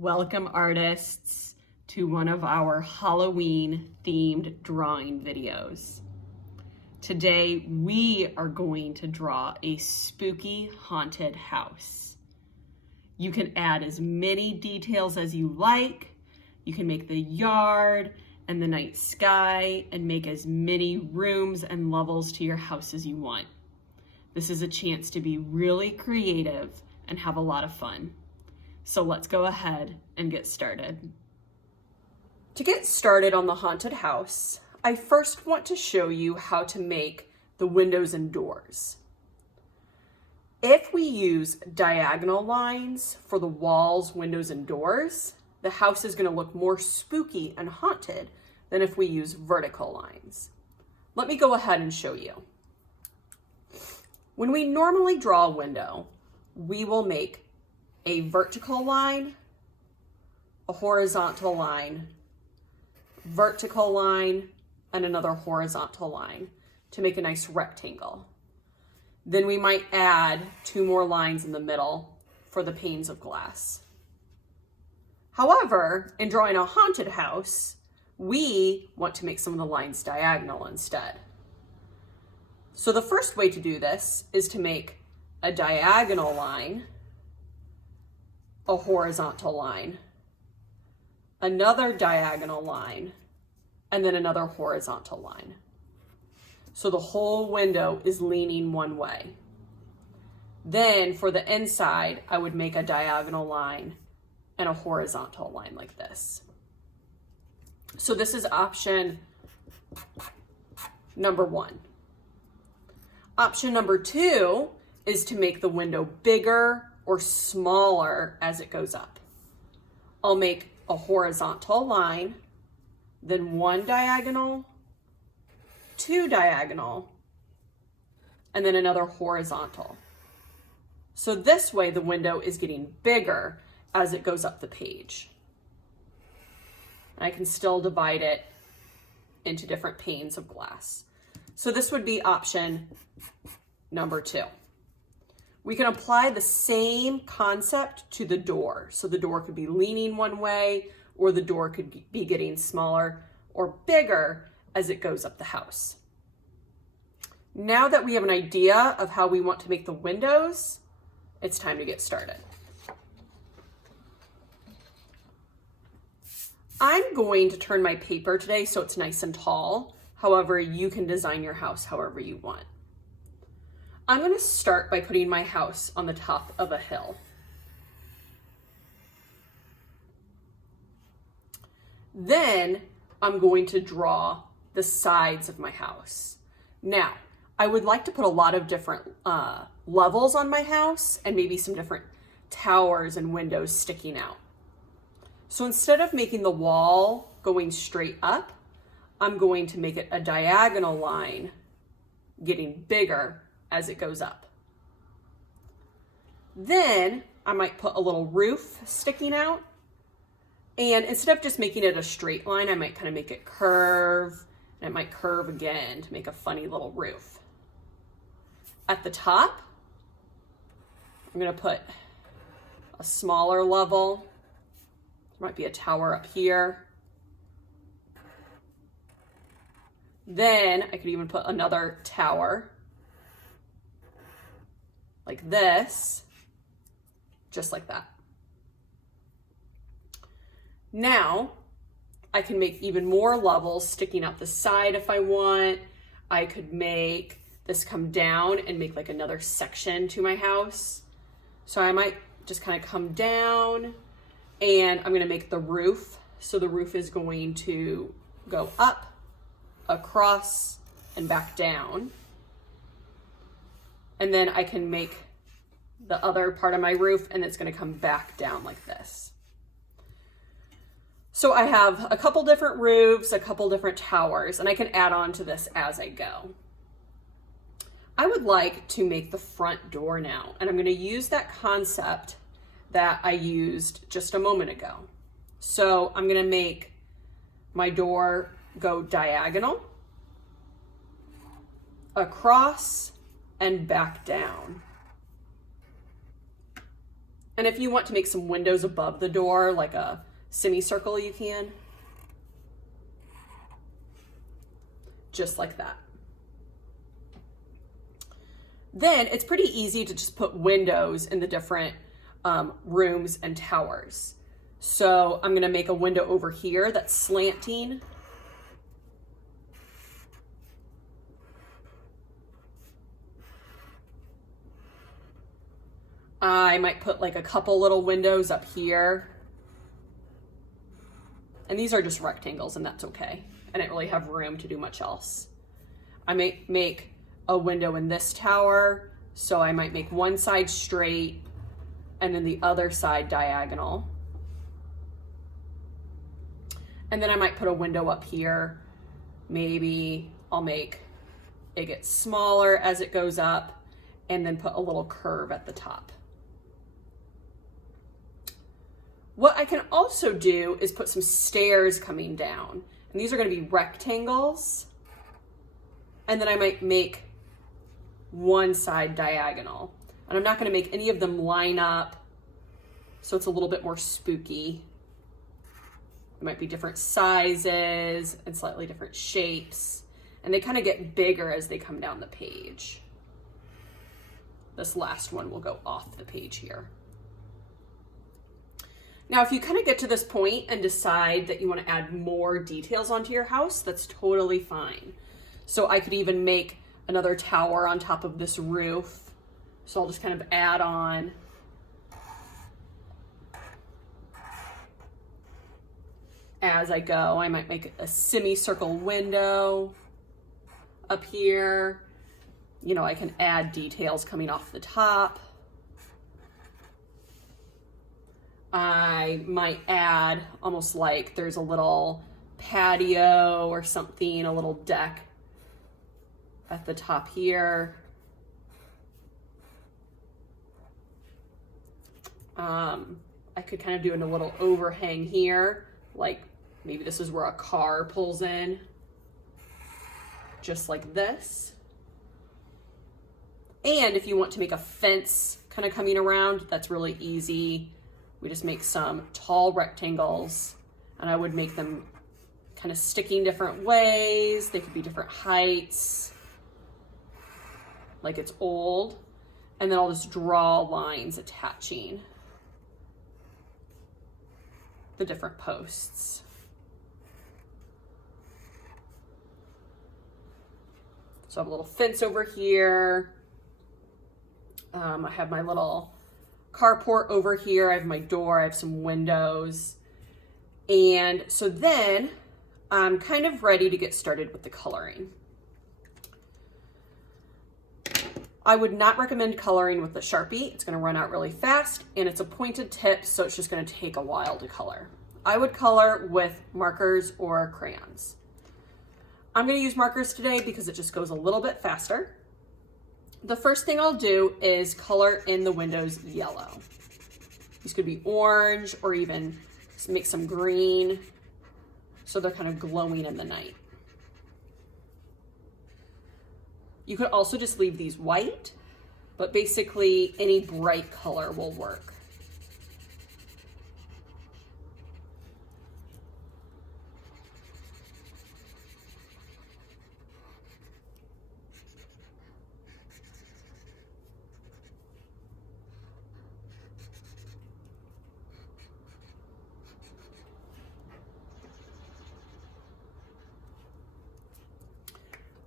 Welcome, artists, to one of our Halloween themed drawing videos. Today we are going to draw a spooky haunted house. You can add as many details as you like. You can make the yard and the night sky and make as many rooms and levels to your house as you want. This is a chance to be really creative and have a lot of fun. So let's go ahead and get started. To get started on the haunted house, I first want to show you how to make the windows and doors. If we use diagonal lines for the walls, windows, and doors, the house is going to look more spooky and haunted than if we use vertical lines. Let me go ahead and show you. When we normally draw a window, we will make a vertical line, a horizontal line, vertical line, and another horizontal line to make a nice rectangle. Then we might add 2 more lines in the middle for the panes of glass. However, in drawing a haunted house, we want to make some of the lines diagonal instead. So the first way to do this is to make a diagonal line, a horizontal line, another diagonal line, and then another horizontal line. So the whole window is leaning one way. Then for the inside, I would make a diagonal line and a horizontal line like this. So this is option number 1. Option number 2 is to make the window bigger or smaller as it goes up. I'll make a horizontal line, then 1 diagonal, 2 diagonal, and then another horizontal. So this way the window is getting bigger as it goes up the page. And I can still divide it into different panes of glass. So this would be option number 2. We can apply the same concept to the door. So the door could be leaning one way, or the door could be getting smaller or bigger as it goes up the house. Now that we have an idea of how we want to make the windows, it's time to get started. I'm going to turn my paper today so it's nice and tall. However, you can design your house however you want. I'm going to start by putting my house on the top of a hill. Then I'm going to draw the sides of my house. Now, I would like to put a lot of different levels on my house and maybe some different towers and windows sticking out. So instead of making the wall going straight up, I'm going to make it a diagonal line getting bigger as it goes up. Then I might put a little roof sticking out. And instead of just making it a straight line, I might kind of make it curve, and it might curve again to make a funny little roof. At the top, I'm gonna put a smaller level. There might be a tower up here. Then I could even put another tower like this, just like that. Now, I can make even more levels sticking out the side if I want. I could make this come down and make like another section to my house. So I might just kind of come down, and I'm gonna make the roof. So the roof is going to go up, across, and back down. And then I can make the other part of my roof, and it's going to come back down like this. So I have a couple different roofs, a couple different towers, and I can add on to this as I go. I would like to make the front door now, and I'm going to use that concept that I used just a moment ago. So I'm going to make my door go diagonal, across, and back down. And if you want to make some windows above the door, like a semicircle, you can. Just like that. Then it's pretty easy to just put windows in the different rooms and towers. So I'm gonna make a window over here that's slanting. I might put like a couple little windows up here. And these are just rectangles, and that's okay. I didn't really have room to do much else. I may make a window in this tower, so I might make one side straight and then the other side diagonal. And then I might put a window up here. Maybe I'll make it get smaller as it goes up and then put a little curve at the top. What I can also do is put some stairs coming down. And these are going to be rectangles. And then I might make one side diagonal. And I'm not going to make any of them line up, so it's a little bit more spooky. It might be different sizes and slightly different shapes. And they kind of get bigger as they come down the page. This last one will go off the page here. Now, if you kind of get to this point and decide that you want to add more details onto your house, that's totally fine. So I could even make another tower on top of this roof. So I'll just kind of add on. As I go, I might make a semicircle window up here. You know, I can add details coming off the top. I might add almost like there's a little patio or something, a little deck at the top here. I could kind of do a little overhang here, like maybe this is where a car pulls in, just like this. And if you want to make a fence kind of coming around, that's really easy. We just make some tall rectangles, and I would make them kind of sticking different ways. They could be different heights, like it's old. And then I'll just draw lines attaching the different posts. So I have a little fence over here. I have my little carport over here. I have my door. I have some windows. And so then I'm kind of ready to get started with the coloring. I would not recommend coloring with the Sharpie. It's going to run out really fast, and it's a pointed tip, so it's just going to take a while to color. I would color with markers or crayons. I'm going to use markers today because it just goes a little bit faster. The first thing I'll do is color in the windows yellow. These could be orange or even make some green, so they're kind of glowing in the night. You could also just leave these white, but basically any bright color will work.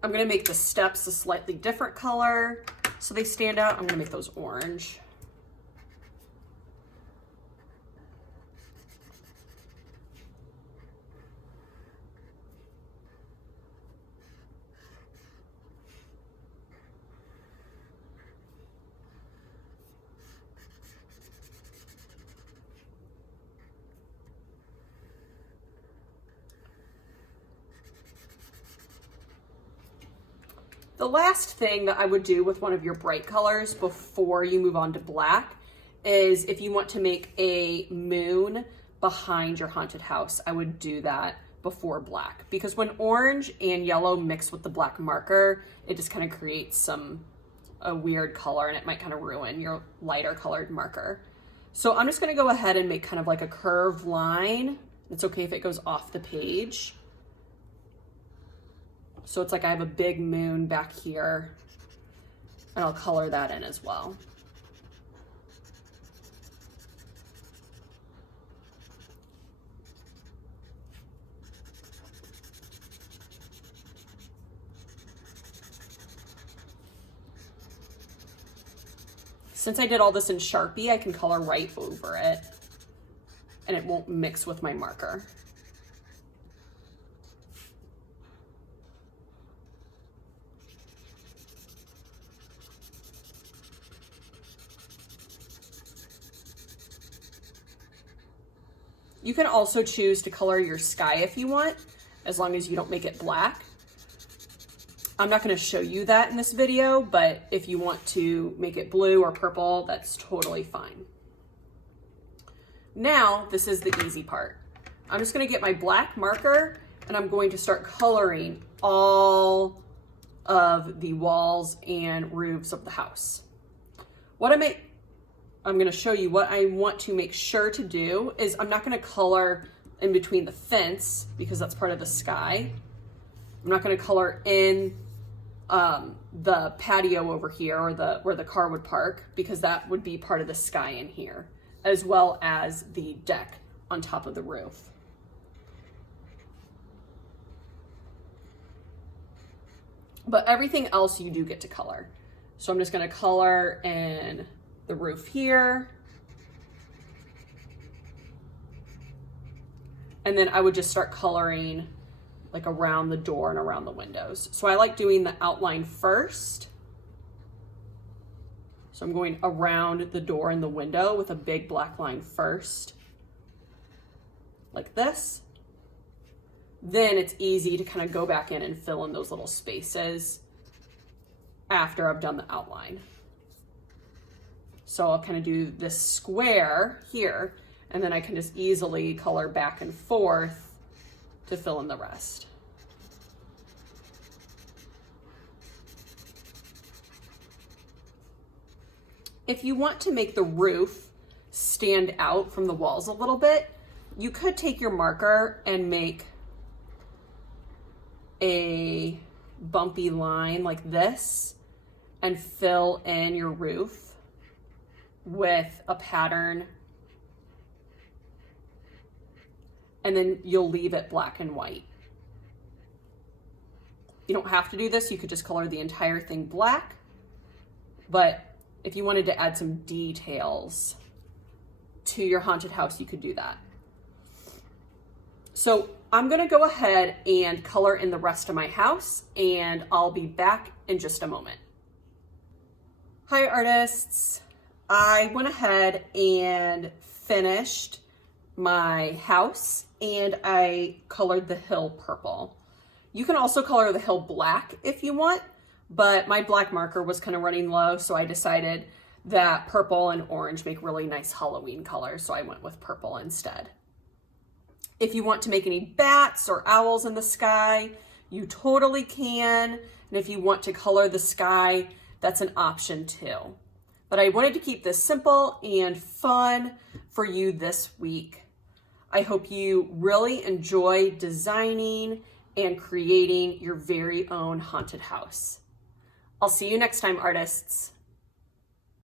I'm gonna make the steps a slightly different color so they stand out. I'm gonna make those orange. The last thing that I would do with one of your bright colors before you move on to black is if you want to make a moon behind your haunted house, I would do that before black, because when orange and yellow mix with the black marker, it just kind of creates a weird color, and it might kind of ruin your lighter colored marker. So I'm just gonna go ahead and make kind of like a curved line. It's okay if it goes off the page. So it's like I have a big moon back here, and I'll color that in as well. Since I did all this in Sharpie, I can color right over it and it won't mix with my marker. You can also choose to color your sky if you want, as long as you don't make it black. I'm not going to show you that in this video, but if you want to make it blue or purple, that's totally fine. Now, this is the easy part. I'm just going to get my black marker and I'm going to start coloring all of the walls and roofs of the house. I'm going to show you what I want to make sure to do is I'm not going to color in between the fence because that's part of the sky. I'm not going to color in the patio over here, or where the car would park, because that would be part of the sky in here, as well as the deck on top of the roof. But everything else you do get to color. So I'm just going to color in the roof here. And then I would just start coloring like around the door and around the windows. So I like doing the outline first. So I'm going around the door and the window with a big black line first, like this. Then it's easy to kind of go back in and fill in those little spaces after I've done the outline. So I'll kind of do this square here, and then I can just easily color back and forth to fill in the rest. If you want to make the roof stand out from the walls a little bit, you could take your marker and make a bumpy line like this and fill in your roof with a pattern, and then you'll leave it black and white. You don't have to do this. You could just color the entire thing black, but if you wanted to add some details to your haunted house, you could do that. So I'm gonna go ahead and color in the rest of my house, and I'll be back in just a moment. Hi artists. I went ahead and finished my house and I colored the hill purple. You can also color the hill black if you want, but my black marker was kind of running low, so I decided that purple and orange make really nice Halloween colors, so I went with purple instead. If you want to make any bats or owls in the sky, you totally can. And if you want to color the sky, that's an option too. But I wanted to keep this simple and fun for you this week. I hope you really enjoy designing and creating your very own haunted house. I'll see you next time, artists.